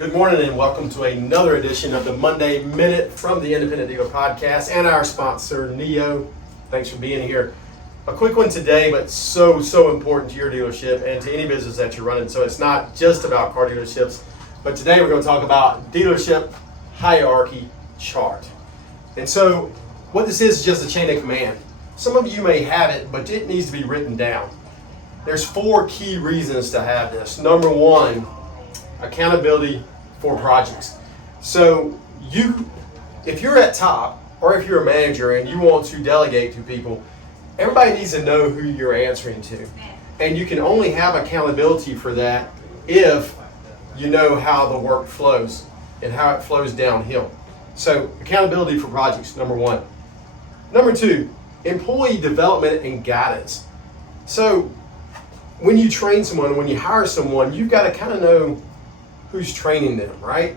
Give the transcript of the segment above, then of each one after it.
Good morning and welcome to another edition of the Monday Minute from the Independent Dealer Podcast and our sponsor, Neo. Thanks for being here. A quick one today, but so important to your dealership and to any business that you're running. So it's not just about car dealerships, but today we're going to talk about dealership hierarchy chart. And so what this is just a chain of command. Some of you may have it, but it needs to be written down. There's 4 key reasons to have this. Number 1, accountability for projects. So if you're at top or if you're a manager and you want to delegate to people, everybody needs to know who you're answering to. And you can only have accountability for that if you know how the work flows and how it flows downhill. So accountability for projects, number 1. Number 2, employee development and guidance. So when you train someone, when you hire someone, you've got to kind of know who's training them, right?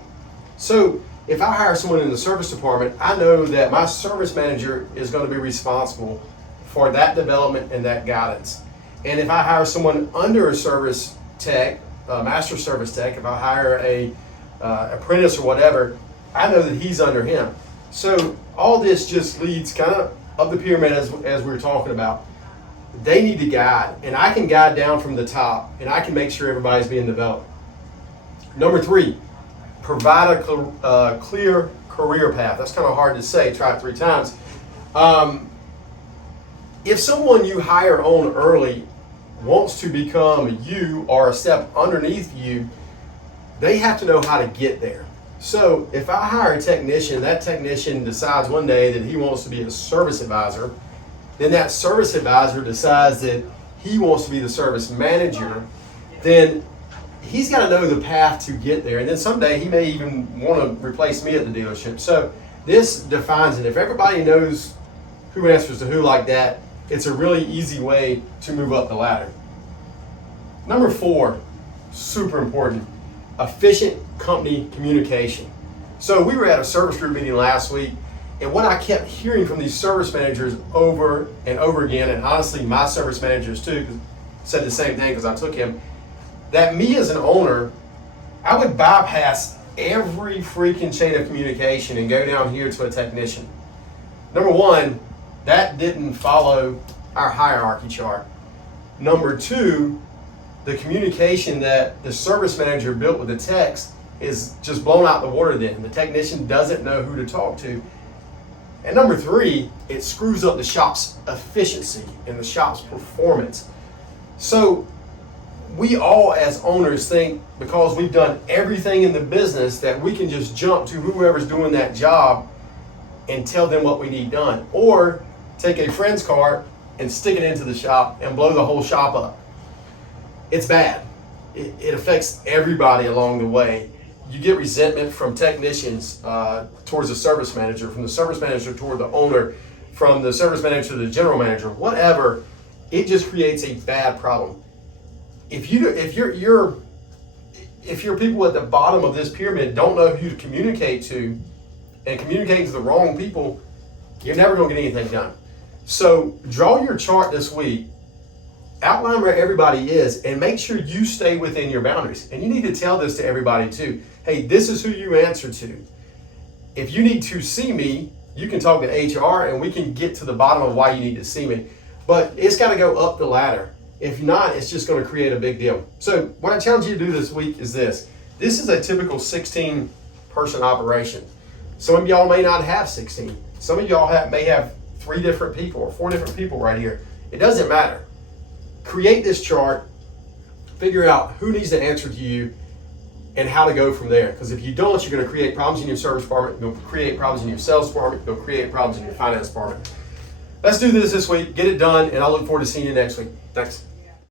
So if I hire someone in the service department, I know that my service manager is going to be responsible for that development and that guidance. And if I hire someone under a service tech, a master service tech, if I hire a apprentice or whatever, I know that he's under him. So all this just leads kind of up the pyramid as we were talking about. They need to guide, and I can guide down from the top, and I can make sure everybody's being developed. Number 3, provide a clear career path. That's kind of hard to say. Try it 3 times. If someone you hire on early wants to become you or a step underneath you, they have to know how to get there. So if I hire a technician, that technician decides one day that he wants to be a service advisor, then that service advisor decides that he wants to be the service manager, then he's got to know the path to get there. And then someday he may even want to replace me at the dealership. So this defines it. If everybody knows who answers to who like that, it's a really easy way to move up the ladder. Number 4, super important, efficient company communication. So we were at a service group meeting last week, and what I kept hearing from these service managers over and over again, and honestly my service managers too said the same thing because I took him, that me as an owner, I would bypass every freaking chain of communication and go down here to a technician. Number 1, that didn't follow our hierarchy chart. Number 2, the communication that the service manager built with the techs is just blown out the water then. The technician doesn't know who to talk to. And number 3, it screws up the shop's efficiency and the shop's performance. So we all as owners think because we've done everything in the business that we can just jump to whoever's doing that job and tell them what we need done. Or take a friend's car and stick it into the shop and blow the whole shop up. It's bad. It affects everybody along the way. You get resentment from technicians towards the service manager, from the service manager toward the owner, from the service manager to the general manager, whatever. It just creates a bad problem. If your people at the bottom of this pyramid don't know who to communicate to and communicating to the wrong people, you're never going to get anything done. So draw your chart this week, outline where everybody is, and make sure you stay within your boundaries. And you need to tell this to everybody too. Hey, this is who you answer to. If you need to see me, you can talk to HR and we can get to the bottom of why you need to see me. But it's got to go up the ladder. If not, it's just going to create a big deal. So what I challenge you to do this week is this. This is a typical 16-person operation. Some of y'all may not have 16. Some of y'all may have 3 different people or 4 different people right here. It doesn't matter. Create this chart, figure out who needs to answer to you and how to go from there. Because if you don't, you're going to create problems in your service department, you'll create problems in your sales department, you'll create problems in your finance department. Let's do this week, get it done, and I look forward to seeing you next week. Thanks.